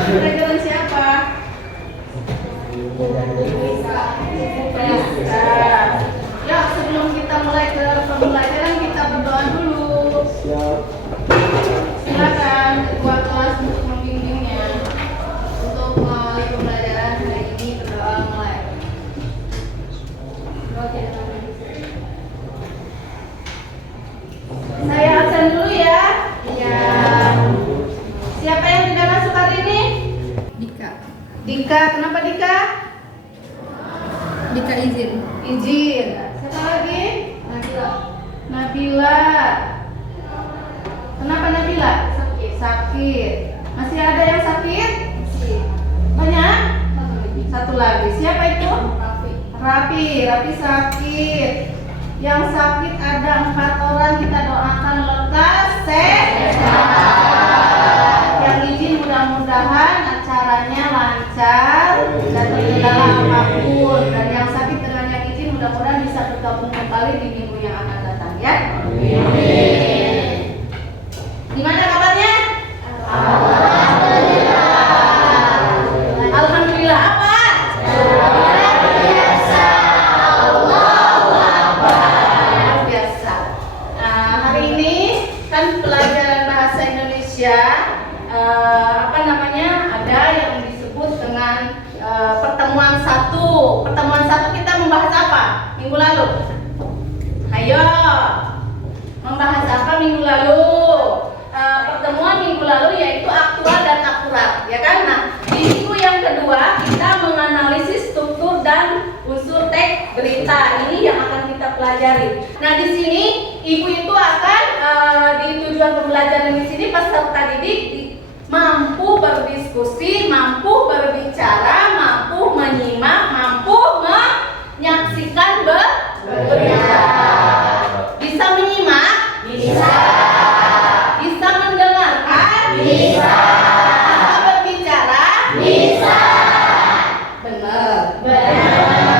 Pelajaran siapa? Ya, sebelum kita mulai ke pembelajaran kita berdoa dulu. Silakan ketua kelas untuk membimbingnya untuk melalui pembelajaran hari ini berdoa mulai. Saya absen dulu ya. Iya. Siapa yang tidak masuk hari ini? Dika. Dika, kenapa Dika? Dika izin. Izin. Siapa lagi? Nabila. Kenapa Nabila? Sakit. Masih ada yang sakit? Banyak? Satu lagi. Siapa itu? Rapi sakit. Yang sakit ada 4 orang, kita doakan lekas sehat. Yang izin mudah-mudahan acaranya lancar dan tidak apapun. Dan yang sakit dengan yang izin mudah-mudahan bisa bergabung kembali di minggu yang akan datang ya. Amin. Gimana kabarnya? Alhamdulillah apa? Pelajaran bahasa Indonesia ada yang disebut dengan pertemuan 1. Pertemuan 1 kita membahas apa minggu lalu? Ayo, membahas apa minggu lalu? Pertemuan minggu lalu yaitu aktual dan akurat, ya kan? Nah, di minggu yang kedua kita menganalisis struktur dan unsur teks berita. Ini yang akan kita pelajari. Nah, di sini ibu itu akan di tujuan pembelajaran di sini peserta didik mampu berdiskusi, mampu berbicara, mampu menyimak, mampu menyaksikan berita. Bisa menyimak? Bisa. Bisa mendengarkan? Bisa. Bisa berbicara? Bisa. Benar.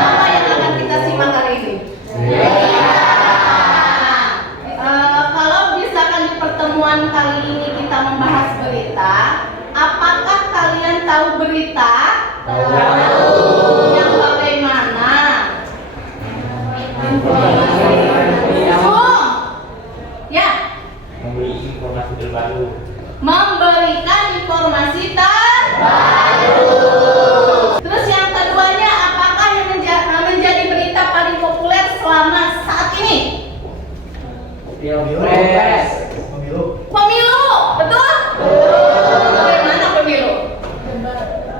Apa yang akan kita simak hari ini? Pertemuan kali ini kita membahas berita. Apakah kalian tahu berita? Tahu. Yang bagaimana? Ya. Memberi informasi terbaru. Memberikan informasi terbaru. Terus yang keduanya, apakah yang menjadi berita paling populer selama saat ini? Pemilu, betul? Bagaimana pemilu?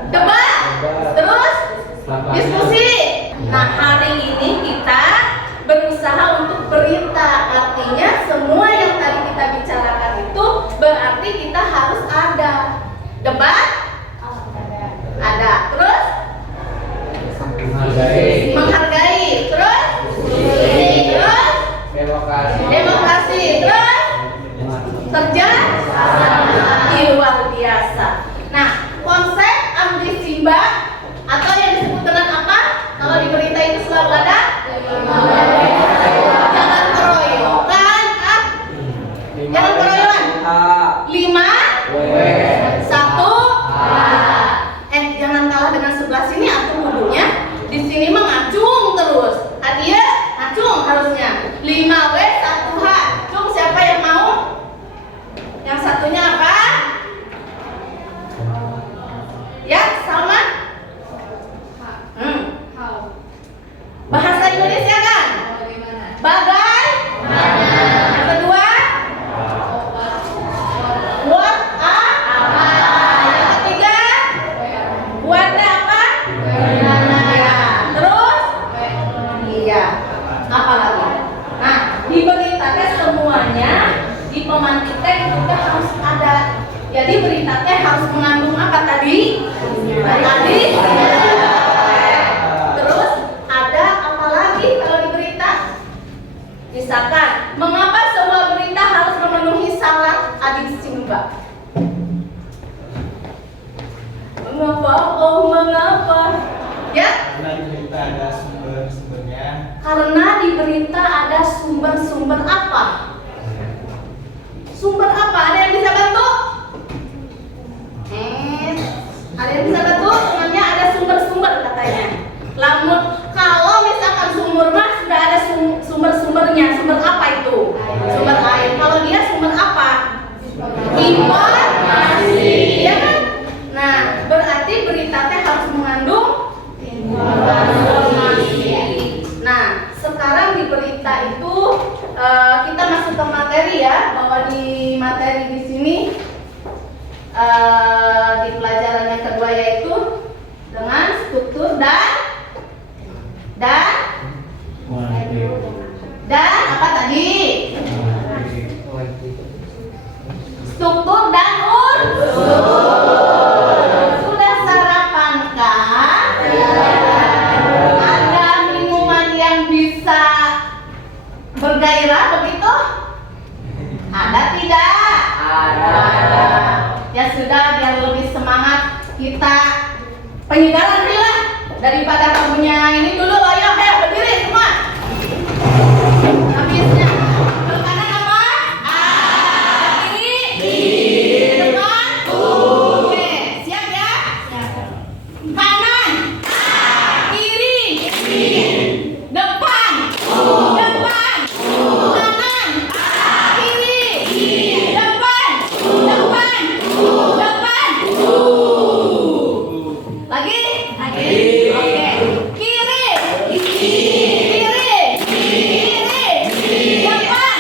Debat. Terus? Diskusi. Nah, hari ini kita berusaha untuk berita. Artinya semua yang tadi kita bicarakan itu berarti kita harus ada debat. Ada. Terus? Menghargai. Terus? Terus? Demokrasi. Terus? Kerja luar biasa. Nah, konsep Amdisimbang atau yang disebut dengan apa? Kalau di berita itu selalu ada jangan keroyokan, jangan keroyokan. 5 1 jangan kalah dengan sebelah sini atau wudhunya. Di sini mah ngacung terus. Adia ngacung harusnya. 5W 1H. Cung, siapa yang mau? Yang satunya apa? Ya, Salma? Bahasa Indonesia kan? Bagai? Yang kedua? Buat apa? Yang ketiga? Buatnya apa? Ya. Terus? Iya. Apa lagi? Nah, di beritanya semuanya di pemantik kita harus ada. Jadi beritanya harus mengandung apa tadi? Terus ada apa lagi kalau di berita? Misalkan, mengapa sebuah berita harus memenuhi syarat Amdisimbang? Mengapa? Oh, mengapa? Ya? Karena di berita ada sumber-sumbernya. Karena di berita ada sumber-sumber apa? Sumber sumbernya. Sumber apa itu? Sumber air. Kalau dia sumber apa? Informasi, ya kan? Nah, berarti berita teh harus mengandung informasi. Nah, sekarang di berita itu kita masuk ke materi ya, bahwa di materi di sini di pelajaran yang kedua yaitu dengan struktur dan apa tadi? Struktur dan unsur. Sudah sarapankah? Ada minuman yang bisa bergairah begitu? Ada tidak? Ada. Ya sudah, biar lebih semangat kita penyegaran dulu lah, daripada kamunya ini dulu loh. Ya, ayo berdiri semua. Habisnya ke kanan apa? Kiri. Depan. Oke, siap ya? Kanan. Kiri. Depan. Depan. Kanan. Kiri. Depan. Depan. Depan. Lagi. Oke. Kiri. Depan.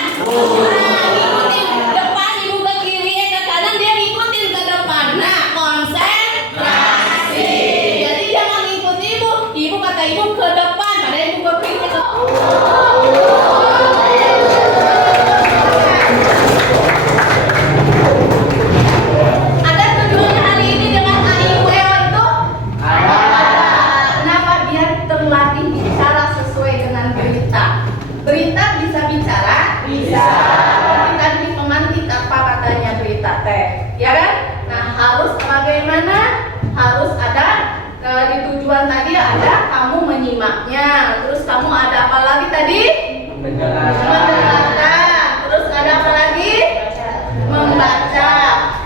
Ikutin depan, ibu ke kiri, ke kanan, dia ngikutin ke depan. Nah, konsentrasi. Jadi jangan ngikutin ibu. Ibu kata ibu ke depan, padahal ibu ke kiri. Ada tujuan hari ini dengan AIUEO itu? Ada. Kenapa? Biar terlatih bicara sesuai dengan berita. Berita bisa bicara? Bisa. Tapi tadi pemantik apa katanya berita teh? Ya kan? Nah, harus bagaimana? Harus ada di tujuan tadi ada kamu menyimaknya. Terus kamu ada apa lagi tadi? Mendengarkan. Terus ada apa lagi? Membaca.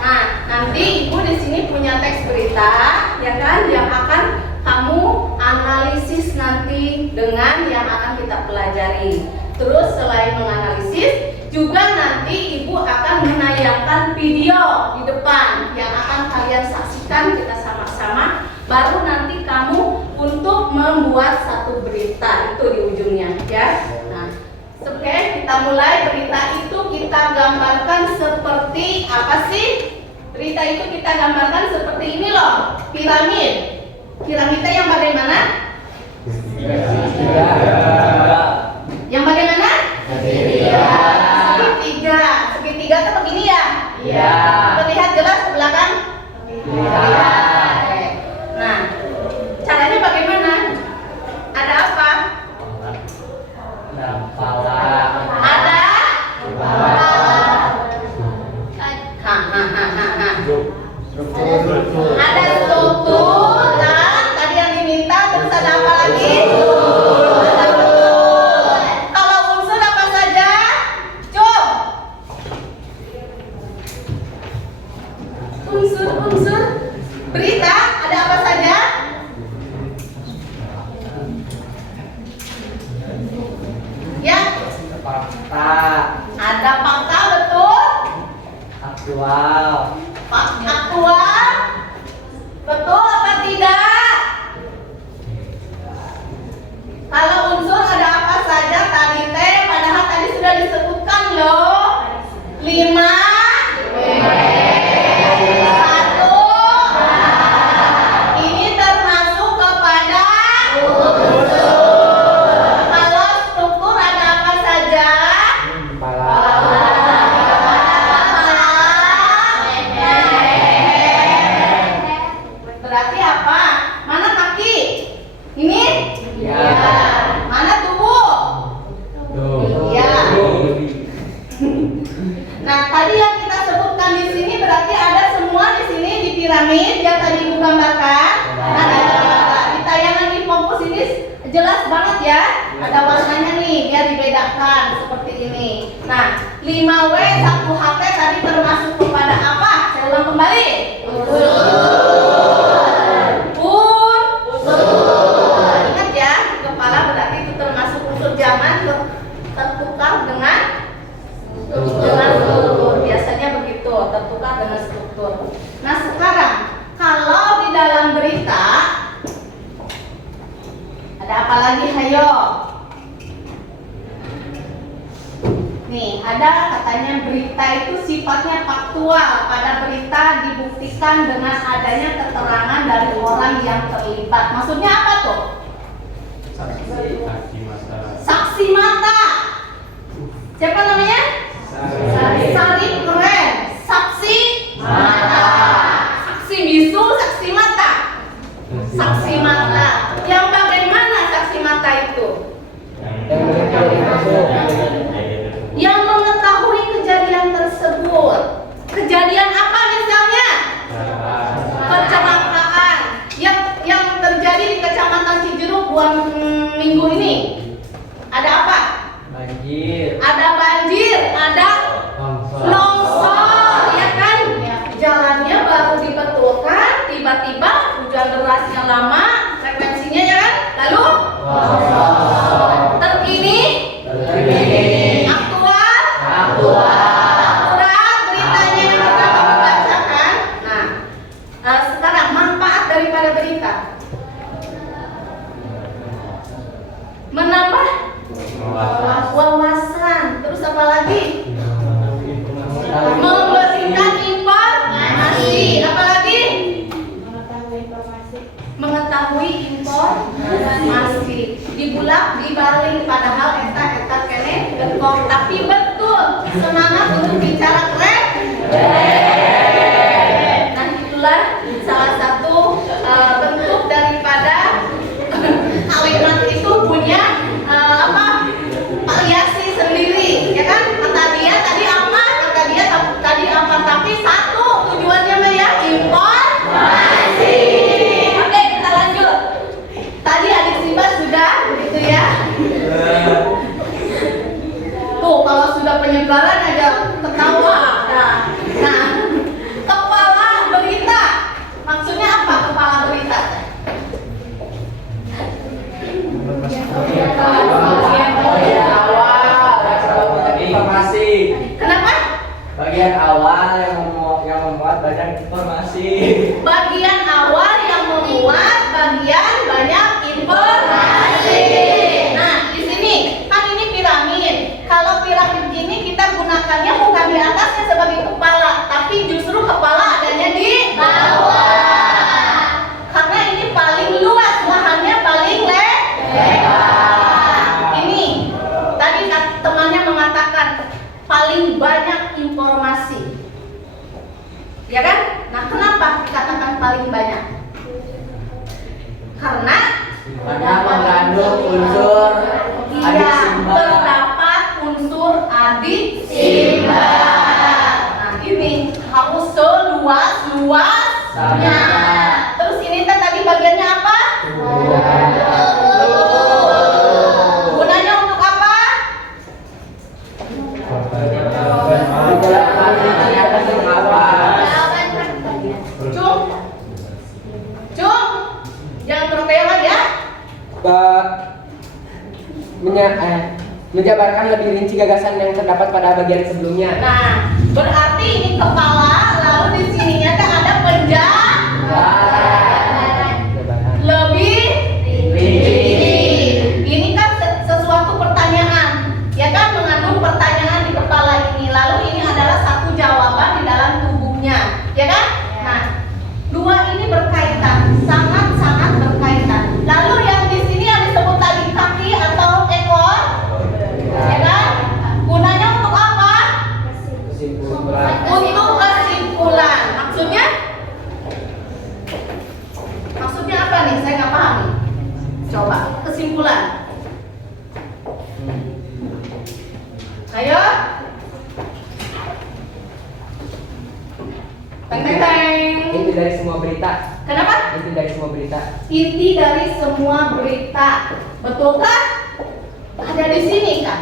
Nah, nanti ibu di sini punya teks berita, ya kan, yang akan kamu analisis nanti dengan yang akan kita pelajari. Terus selain menganalisis, juga nanti ibu akan menayangkan video di depan yang akan kalian saksikan kita sama-sama. Baru nanti kamu untuk membuat satu berita itu di ujungnya, ya. Nah, oke, kita mulai. Berita itu kita gambarkan seperti apa sih? Berita itu kita gambarkan seperti ini loh, piramid. Piramidnya yang bagaimana? Yang bagaimana? Segitiga. Segitiga itu begini ya? Iya. Terlihat jelas ke belakang? Terlihat. Nah, caranya bagaimana? Ada apa? Ada? Ada struktur dan tadi yang diminta, terus ada apa lagi? Kalau unsur apa saja? Cuk. Unsur berita ada apa saja? Ya. Ada fakta, betul? Aktual. Aktual, betul apa tidak? Kalau unsur ada apa saja tadi teh? Padahal tadi sudah disebutkan loh. 5, 1. Ini termasuk kepada unsur. Kalau struktur ada apa saja? Berarti apa? Mana kaki? Ini? Ya. Mana tubuh? Iya. Nah, tadi yang kita sebutkan di sini berarti ada semua di sini di piramid yang tadi Ibu gambarkan. Nah, di tayangan di fokus ini jelas banget ya. Ada warnanya nih, biar dibedakan seperti ini. Nah, 5W 1HT tadi termasuk kepada apa? Saya ulang kembali. Ingat ya, di kepala berarti itu termasuk unsur. Jangan tertukar Nah sekarang kalau di dalam berita ada apa lagi? Hayo. Nih, ada katanya berita itu sifatnya faktual. Pada berita dibuktikan dengan adanya keterangan dari orang yang terlibat. Maksudnya apa tuh? Saksi mata. Saksi mata. Siapa namanya? Sarip keren. Saksi mata. Saksi bisu, saksi mata. Saksi mata. Yang bagaimana saksi mata itu? Yang mengetahui kejadian tersebut. Kejadian apa misalnya? Kecelakaan yang terjadi di Kecamatan Cijeruk 2 minggu ini. Ada apa? Banjir. Ada banjir, ada longsor, ya kan? Jalannya baru dibetulkan, tiba-tiba hujan derasnya lama, frekuensinya ya kan? Lalu terkini, aktual, akurat beritanya yang kita mau bacakan. Nah, sekarang manfaat daripada berita menambah wawasan. Terus apa lagi? Memberikan informasi. Apa lagi? Mengetahui informasi. Dibulak dibalik padahal eta kene gekong, tapi betul semangat untuk bicara keren. Nah itulah salah satu bentuk daripada kalimat itu punya variasi sendiri, ya kan? Kata dia tadi apa, tapi satu tujuannya mah ya informasi. Oke, kita lanjut. Tadi adik Siva sudah begitu ya. Tuh kalau sudah penyebaran aja ketawa. Nah, kepala berita maksudnya apa? Kepala berita Informasi. kenapa? Bagian awal yang membuat banyak informasi. Bagian awal yang membuat bagian banyak informasi. Nah, di sini kan ini piramid. Kalau piramid ini kita gunakannya bukan di atasnya sebagai kepala, tapi justru kepala adanya di bawah. Karena ini paling luas, lahannya paling lebar. Ini tadi temannya mengatakan paling banyak informasi. Ya kan? Nah, kenapa dikatakan paling banyak? Karena Banyak mengandung unsur adisimbol. terdapat unsur adisimbol. Nah, ini harus seluas-luasnya. Terus ini tadi bagiannya apa? Gunanya untuk apa? Cung, jangan terpelan ya. Menjabarkan lebih rinci gagasan yang terdapat pada bagian sebelumnya. Nah, berarti ini kepala, lalu di sininya kan ada lebih tinggi. Ini kan sesuatu pertanyaan, ya kan, mengandung pertanyaan di kepala ini. Lalu ini adalah satu jawaban di dalam tubuhnya, ya kan? Nah, dua ini berkaitan, sangat-sangat berkaitan. Lalu yang di sini yang disebut tadi kaki atau ekor, ya kan? Gunanya untuk apa? Kesimpulan. Untuk kesimpulan. Maksudnya apa nih? Saya nggak paham nih. Coba kesimpulan. Ayo. Teng teng teng. Inti dari semua berita. Kenapa? Inti dari semua berita. Inti dari semua berita. Betulkah? Ada di sini kan?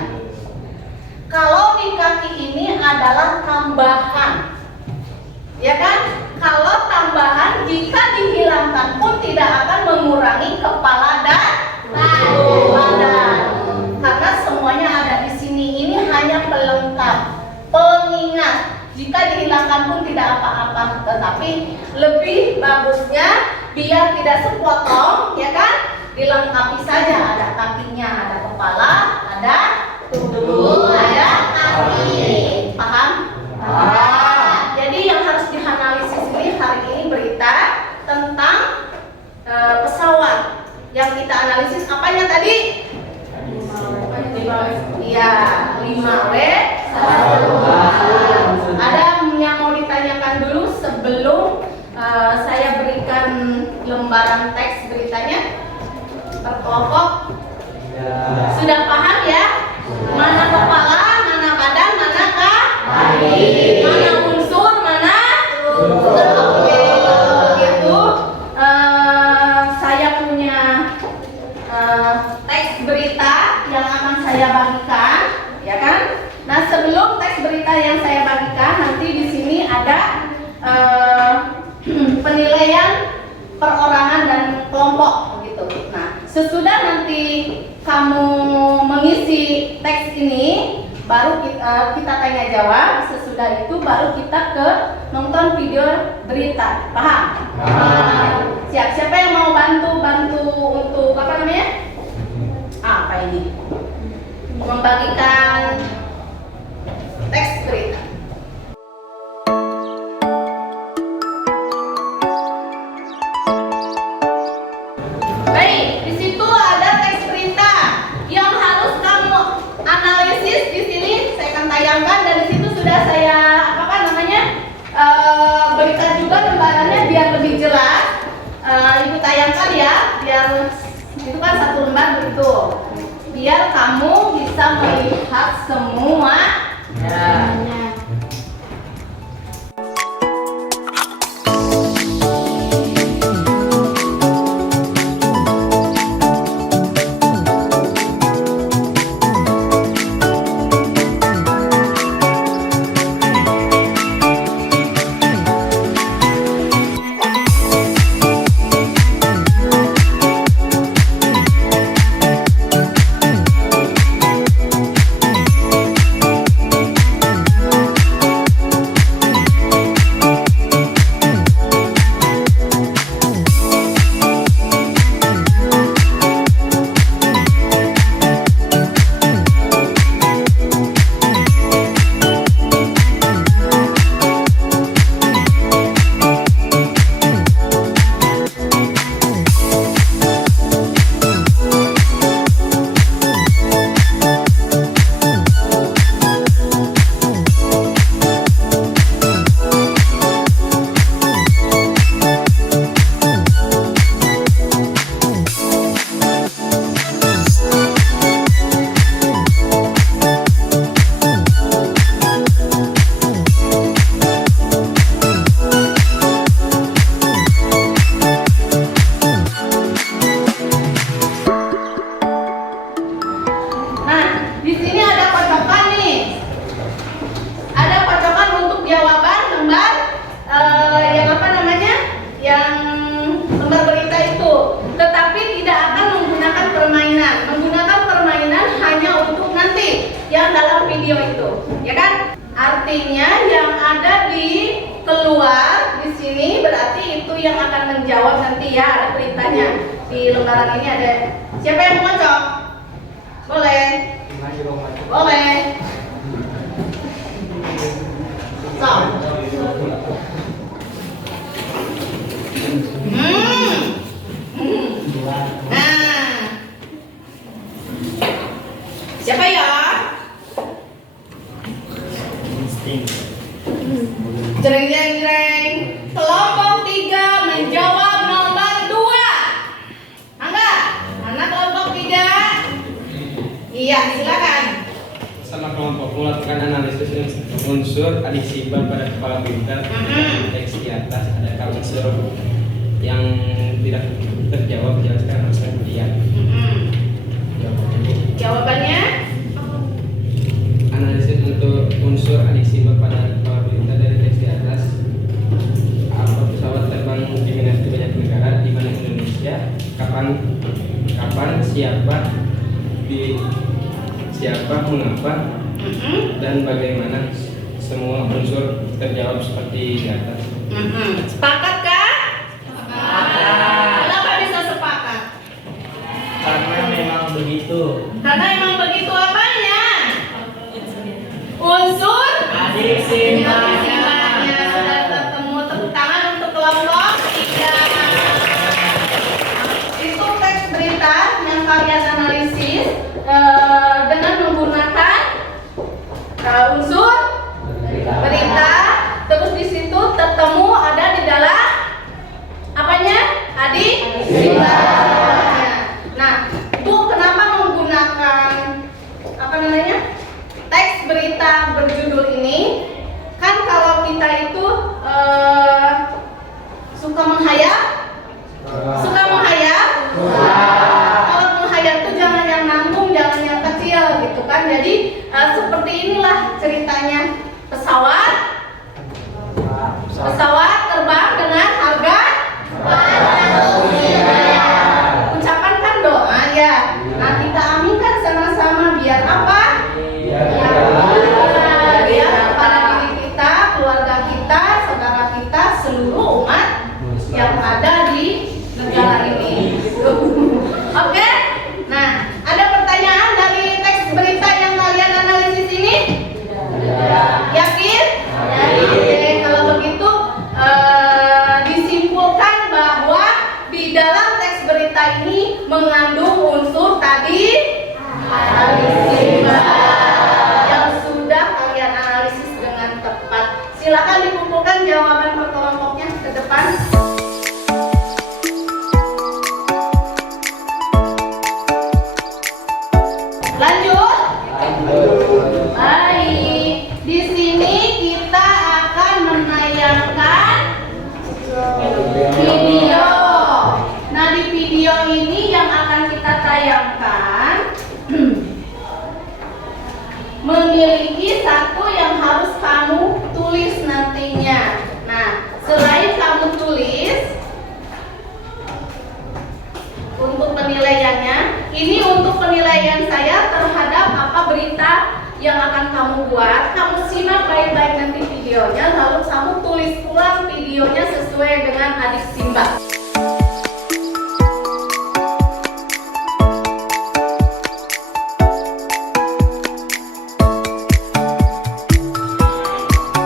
Kalau di kaki ini adalah tambahan, ya kan? Kalau tambahan jika dihilangkan pun tidak akan mengurangi kepala dan badan, karena semuanya ada di sini. Ini hanya pelengkap, pengingat. Jika Bisa dihilangkan pun tidak apa-apa, tetapi lebih bagusnya biar tidak sepotong, ya kan? Dilengkapi saja, ada kakinya, ada kepala, ada tubuh, ada kaki. Paham? Jadi yang harus dianalisis ini hari ini berita tentang pesawat. Yang kita analisis apanya tadi? Iya, 5W 1. Ada yang mau ditanyakan dulu sebelum saya berikan lembaran teks beritanya? Per kelompok? Sudah paham ya? Mana kepala, mana badan, mana kaki, mana unsur, mana unsur. Oke, kalau begitu saya punya teks berita yang akan saya bagikan, ya kan? Nah, sebelum teks berita yang saya bagikan, nanti di sini ada penilaian perorangan dan kelompok begitu. Nah, sesudah nanti kamu mengisi teks ini, baru kita tanya jawab. Sesudah itu baru kita ke nonton video berita. Paham? Siap. Siapa yang mau bantu untuk apa namanya? Apa ini? Membagikan teks berita. Baik, di situ ada teks berita yang harus kamu analisis. Di sini saya akan tayangkan dan di situ sudah saya berikan juga lembarannya biar lebih jelas. Ibu tayangkan ya, biar itu kan satu lembar begitu. Biar kamu bisa melihat semua. video itu, ya kan? Artinya yang ada di keluar di sini berarti itu yang akan menjawab nanti ya, ada beritanya. Di lembaran ini ada. Siapa yang mau ngocok? Boleh. Boleh. So. Nah. Siapa ya? Jreng jreng jreng. Kelompok 3 menjawab nomor 2. Angga, mana kelompok 3? Iya, silakan. Sama kelompok melakukan analisis unsur adisiba pada kepala berita. Teks di atas ada unsur yang tidak terjawab, jelaskan alasan kemudian. Jawabannya? Analisis untuk unsur adisiba pada kepala berita dari teks di atas. Apa pesawat terbang diminati banyak negara di mana Indonesia? Kapan, siapa, mengapa, dan bagaimana semua unsur terjawab seperti di atas. Sepakat kah? Kenapa bisa sepakat? Karena memang begitu. Karena emang begitu apanya? Unsur Adik simbahnya. simbahnya sudah ketemu. Tepuk tangan untuk kelompok 3. Itu teks berita yang kalian analisis dengan menggunakan unsur berita. Terus di situ ketemu ada di dalam apanya? Adik simbahnya. Nah, Bu kenapa menggunakan apa namanya? Teks berita berjudul ini? Kan kalau kita itu suka menghayal? Suka menghayal? Kalau menghayal itu jangan yang nanggung, jangan yang kecil gitu kan. Jadi seperti inilah ceritanya. Pesawat terbang dengan harga ucapan kan doa ya. Nah kita aminkan sama-sama biar apa? Biar kepada diri kita, keluarga kita, saudara kita, seluruh umat yang ada di negara ini. Oke? Nah, ada pertanyaan dari teks berita yang kalian analisis ini? Yakin? Oke, kalau begitu disimpulkan bahwa di dalam teks berita ini mengandung unsur tadi yang sudah kalian analisis dengan tepat. Silakan dikumpulkan jawaban per kelompoknya ke depan. Lanjut. Baik. Di sini kita akan menayangkan video. Nah, di video ini yang akan kita tayangkan memiliki satu yang harus kamu tulis nantinya. Nah, selain kamu tulis untuk penilaiannya, ini untuk penilaian saya terhadap apa berita yang akan kamu buat. Kamu simak baik-baik nanti videonya, lalu kamu tulis ulang videonya sesuai dengan adik simbah.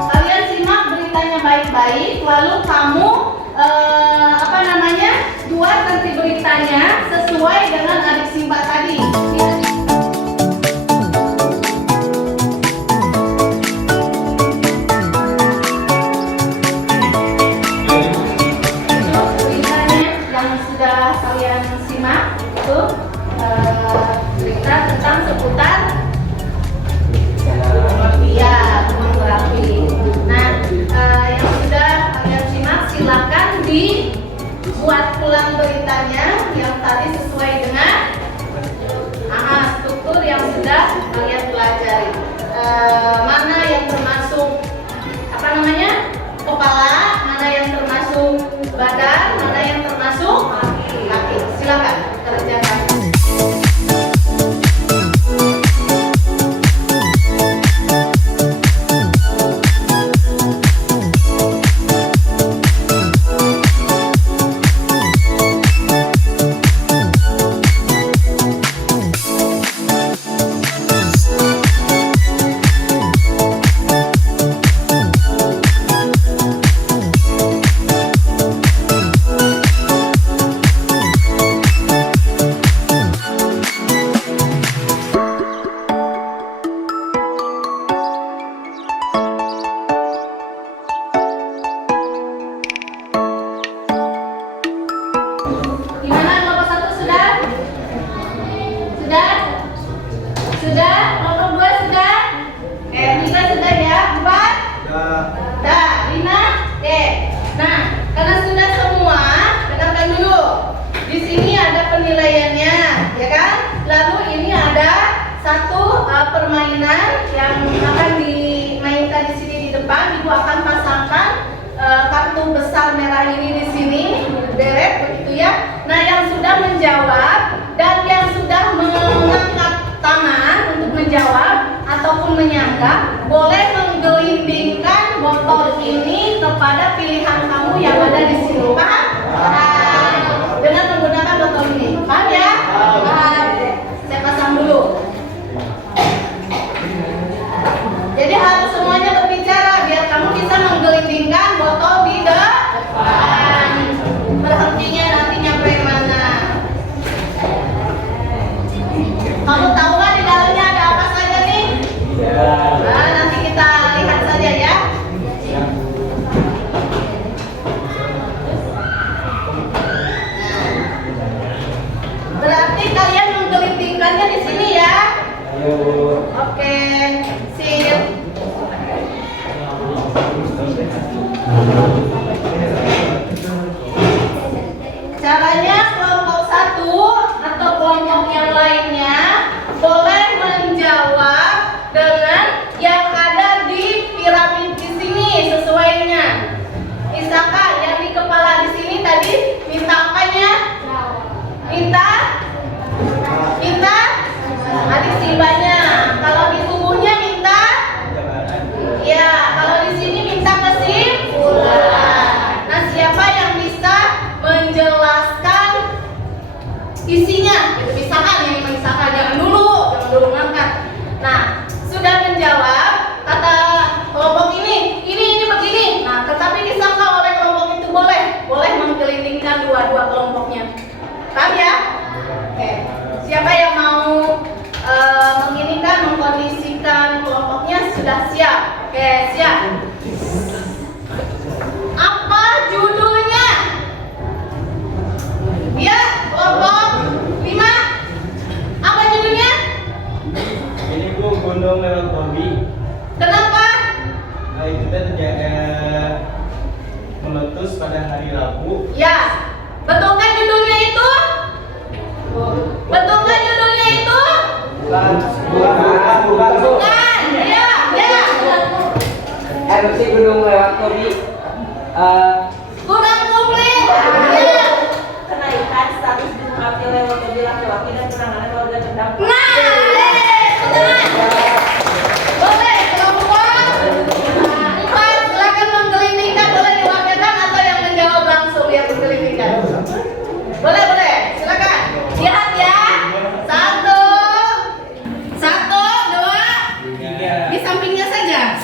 Kalian simak beritanya baik-baik, lalu kamu buat nanti beritanya sesuai dengan adik simbah tadi. Beritanya yang sudah kalian simak itu berita tentang seputar pornografi. Nah, yang sudah kalian simak silakan dibuat ulang beritanya yang tadi sesuai dengan struktur yang sudah kalian pelajari. Mana yang termasuk kepala, mana yang termasuk badan, mana yang termasuk kaki. Silakan kerjakan. Gimana kelompok 1 sudah? Sudah? Sudah? Kelompok 2 sudah? 3 sudah ya? 4? Sudah. 5? Oke. Nah, karena sudah semua, dengarkan dulu. Di sini ada penilaiannya, ya kan? Lalu ini ada satu permainan yang akan dimainkan di sini di depan. Ibu akan pasangkan kartu besar merah ini di sini, deret begitu ya. Nah, yang sudah menjawab dan yang sudah mengangkat tangan untuk menjawab ataupun menyanggah boleh menggelindingkan botol ini kepada pilihan kamu yang ada di sini. Paham? Paham. Dengan menggunakan botol ini. Paham ya? Paham. Saya pasang dulu. Jadi harus semuanya berbicara biar kamu bisa menggelindingkan botol di depan. Berhentinya nanti nyampe mana? Kamu tahu nggak di dalamnya ada apa saja nih? Nah, nanti kita lihat saja ya. Berarti kalian menggelindingkannya di sini ya. Oke, sip. Caranya kelompok satu atau kelompok yang lainnya boleh menjawab dengan yang ada di piramid di sini sesuainya. Misalkan yang di kepala di sini tadi minta apanya? Minta adik simbanya. Kalau di tubuhnya minta, ya. Kalau di sini minta kesimpulan. Nah, siapa yang bisa menjelaskan isinya? Misalkan yang misalkan jangan dulu ngangkat. Nah, sudah menjawab kata kelompok ini begini. Nah, tetapi disangka oleh kelompok itu boleh menggelindingkan dua-dua kelompoknya. Paham ya? Oke. Siapa yang mau mengkondisikan kelompoknya sudah siap? Oke, siap. Apa judulnya? Ya, kelompok 5. Apa judulnya? Ini Bu Gunung lewat hobi. Kenapa? Itu terjadi meletus pada hari Rabu. Ya, betulkah judulnya itu? Betulkah judulnya itu? Bukan. Ya. Erupsi gunung lewat Tobi. Kurang komplit. Ya. Kenaikan status gunung api lewatobi laki-laki dan penanganan warga terdampak. Nah, benar. Boleh kelompok 4 silakan menggelindingkan, boleh diwakilkan atau yang menjawab langsung yang menggelindingkan. Boleh, silakan. Lihat ya. 1, 2, di sampingnya saja.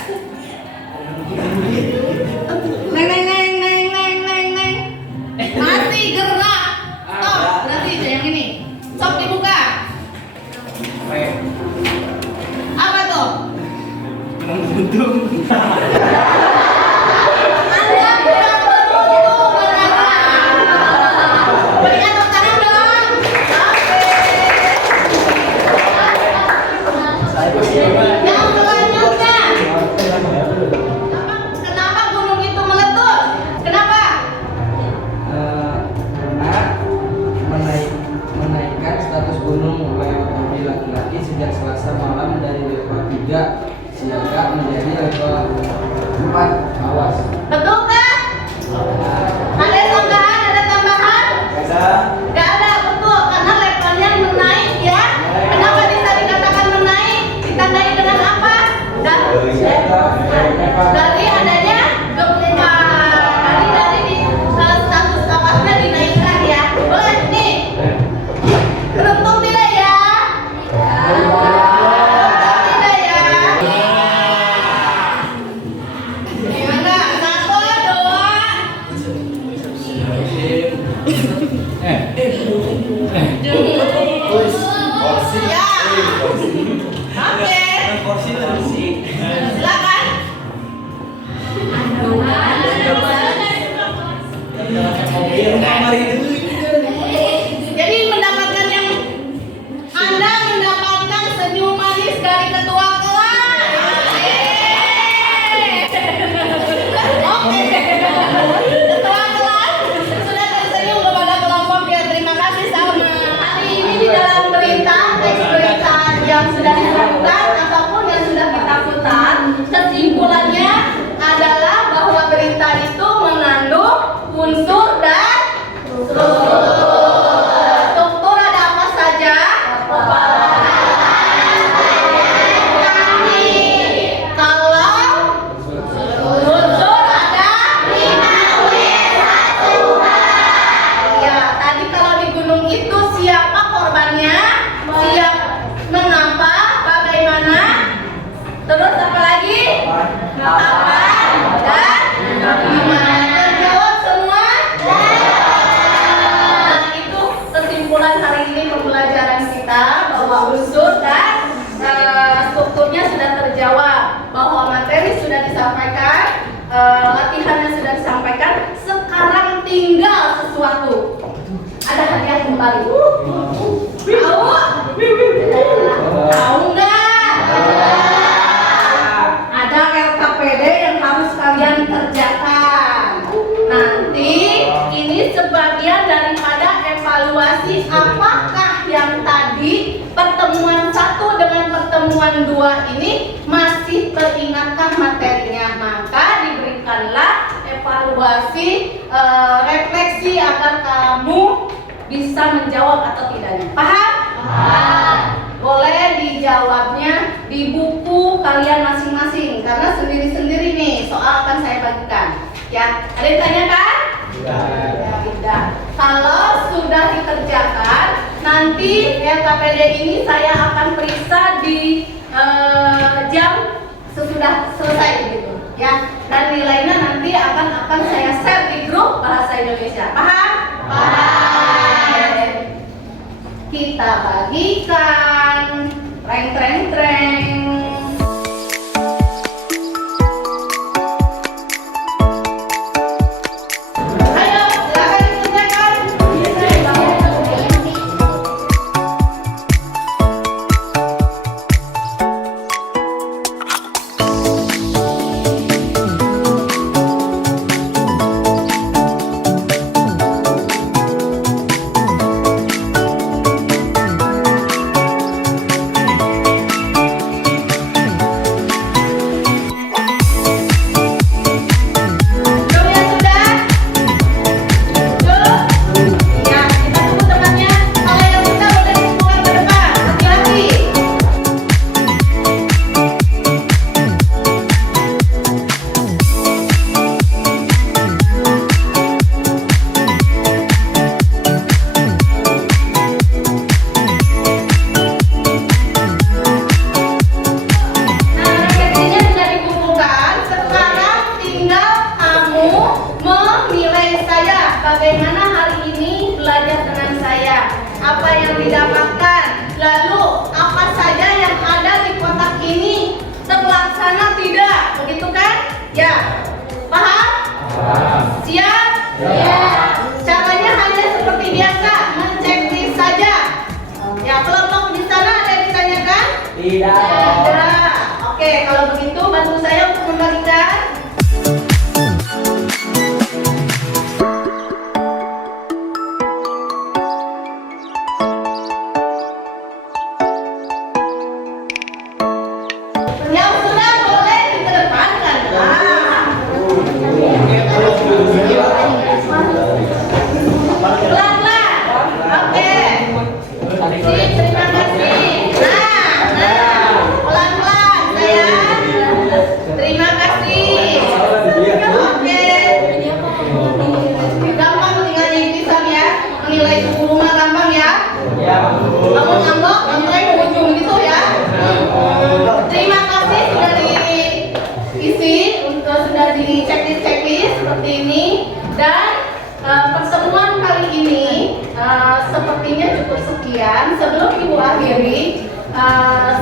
Neng. kembali. Tahu? Tahu nggak? Ada LKPD yang harus kalian kerjakan. Nanti ini sebagian daripada evaluasi apakah yang tadi pertemuan 1 dengan pertemuan 2 ini masih teringatkah materinya. Maka diberikanlah evaluasi refleksi agar kamu bisa menjawab atau tidaknya. Paham? Paham. Boleh dijawabnya di buku kalian masing-masing karena sendiri-sendiri nih soal akan saya bagikan. Ya, ada yang tanyakan? Ya, tidak. Kalau sudah dikerjakan, nanti LKPD ini saya akan periksa di jam sesudah selesai gitu, ya. Dan nilainya nanti akan saya share di grup bahasa Indonesia. Paham? Paham. Kita bagikan. Treng treng treng. Ayo, silakan dikerjakan. Bagaimana hari ini belajar dengan saya? Apa yang didapatkan? Lalu apa saja yang ada di kotak ini terlaksana tidak? Begitu kan? Ya. Paham? Paham. Siap? Ya. Caranya hanya seperti biasa, menceklis saja. Ya, kelompok di sana ada yang ditanyakan? Tidak. Tidak. Oke, kalau begitu bantu saya untuk membagikan. Yang sudah boleh dikedepankan. Pelan-pelan. Oke. Terima kasih. Nah, pelan-pelan sayang. Terima kasih. Oke. Gampang tinggal dipisah ya. Menilai suku rumah gampang ya. Kamu ngambek, ngambek ujung gitu ya. Terima kasih sudah diisi, sudah diceklis seperti ini. Dan pertemuan kali ini sepertinya cukup sekian. Sebelum Ibu akhiri,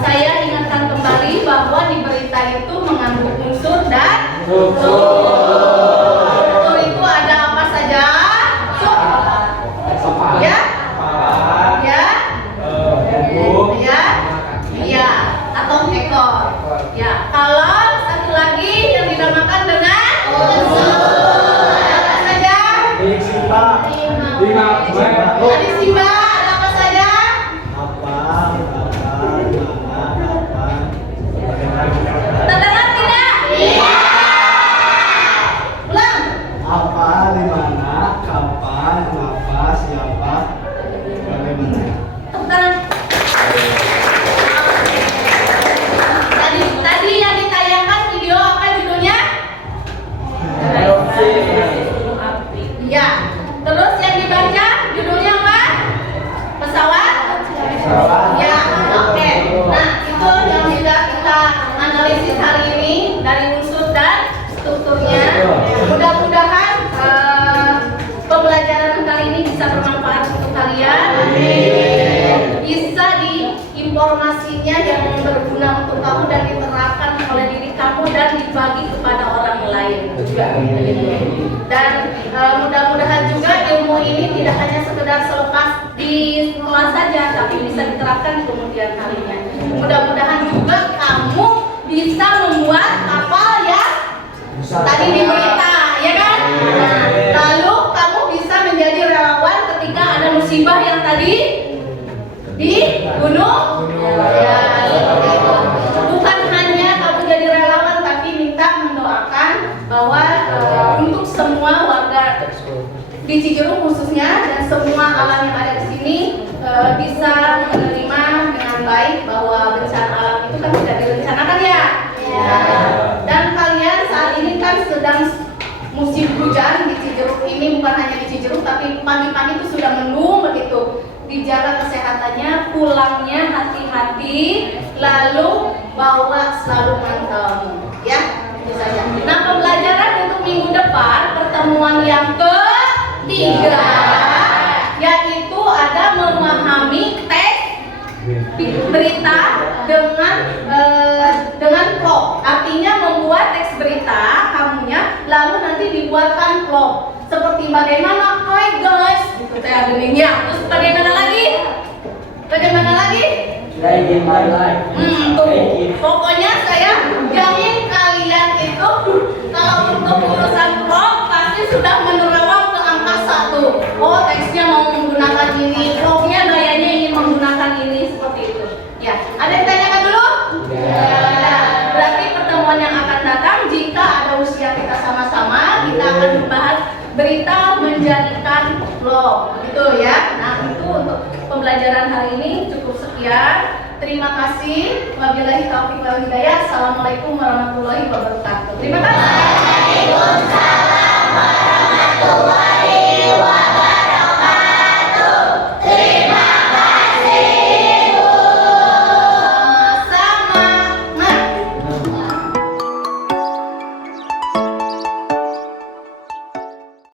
saya ingatkan kembali bahwa di berita itu mengandung unsur dan unsur itu ada apa saja? Ya? Ya? Ya? Iya, atau ekor. Ya, kalau satu lagi yang dinamakan dengan unsur apa saja? Tadi Simba ada apa saja? Terdengar tidak? Iya. Ulang. Apa, di mana, kapan, kenapa, siapa, bagaimana. Tepuk tangan. Tadi yang ditayangkan video apa judulnya? Iya. Terus yang dibaca judulnya apa? Pesawat? Ya, oke. Nah, itu yang sudah kita analisis hari ini dari unsur dan strukturnya. Mudah-mudahan pembelajaran kali ini bisa bermanfaat untuk kalian. Bisa diinformasinya yang berguna untuk kamu dan diterapkan oleh diri kamu dan dibagi kepada orang lain juga. Dan mudah-mudahan juga ilmu ini tidak hanya sekedar selepas di sekolah saja, tapi bisa diterapkan kemudian harinya. Mudah-mudahan juga kamu bisa membuat apa ya tadi di berita, ya kan? Nah, lalu kamu bisa menjadi relawan ketika ada musibah yang tadi di gunung. Ya, seperti itu. Bukan hanya kamu jadi relawan, tapi minta mendoakan bahwa untuk semua warga di Cijeruk khususnya dan semua alam yang ada di sini bisa menerima dengan baik bahwa bencana alam itu kan tidak direncanakan ya. Dan kalian saat ini kan sedang musim hujan di Cijeruk ini, bukan hanya di Cijeruk tapi pagi-pagi itu sudah mendung begitu. Dijaga kesehatannya, pulangnya hati-hati, lalu bawa selalu mantau, ya itu saja. Nah, pembelajaran untuk minggu depan pertemuan yang ketiga, yaitu ada memahami teks berita dengan plot. Artinya membuat teks berita kamunya, lalu nanti dibuatkan plot. Seperti bagaimana, hai guys, gitu saya geningnya. Terus bagaimana lagi? Bagaimana lagi? Living my life. Tuh. Pokoknya saya jamin kalian itu kalau untuk urusan blog pasti sudah menerawang ke angka 1. Oh, teksnya mau menggunakan ini, blognya gayanya ingin menggunakan ini, seperti itu. Ya, ada yang tanyakan dulu? Ya. Berarti pertemuan yang akan datang jika ada usia kita sama-sama, kita akan membahas berita menjadikan blog, gitu ya. Nah, itu untuk pembelajaran hari ini cukup sekian. Terima kasih. Wabillahi taufiq wal hidayah. Assalamualaikum warahmatullahi wabarakatuh. Terima kasih. Waalaikumsalam.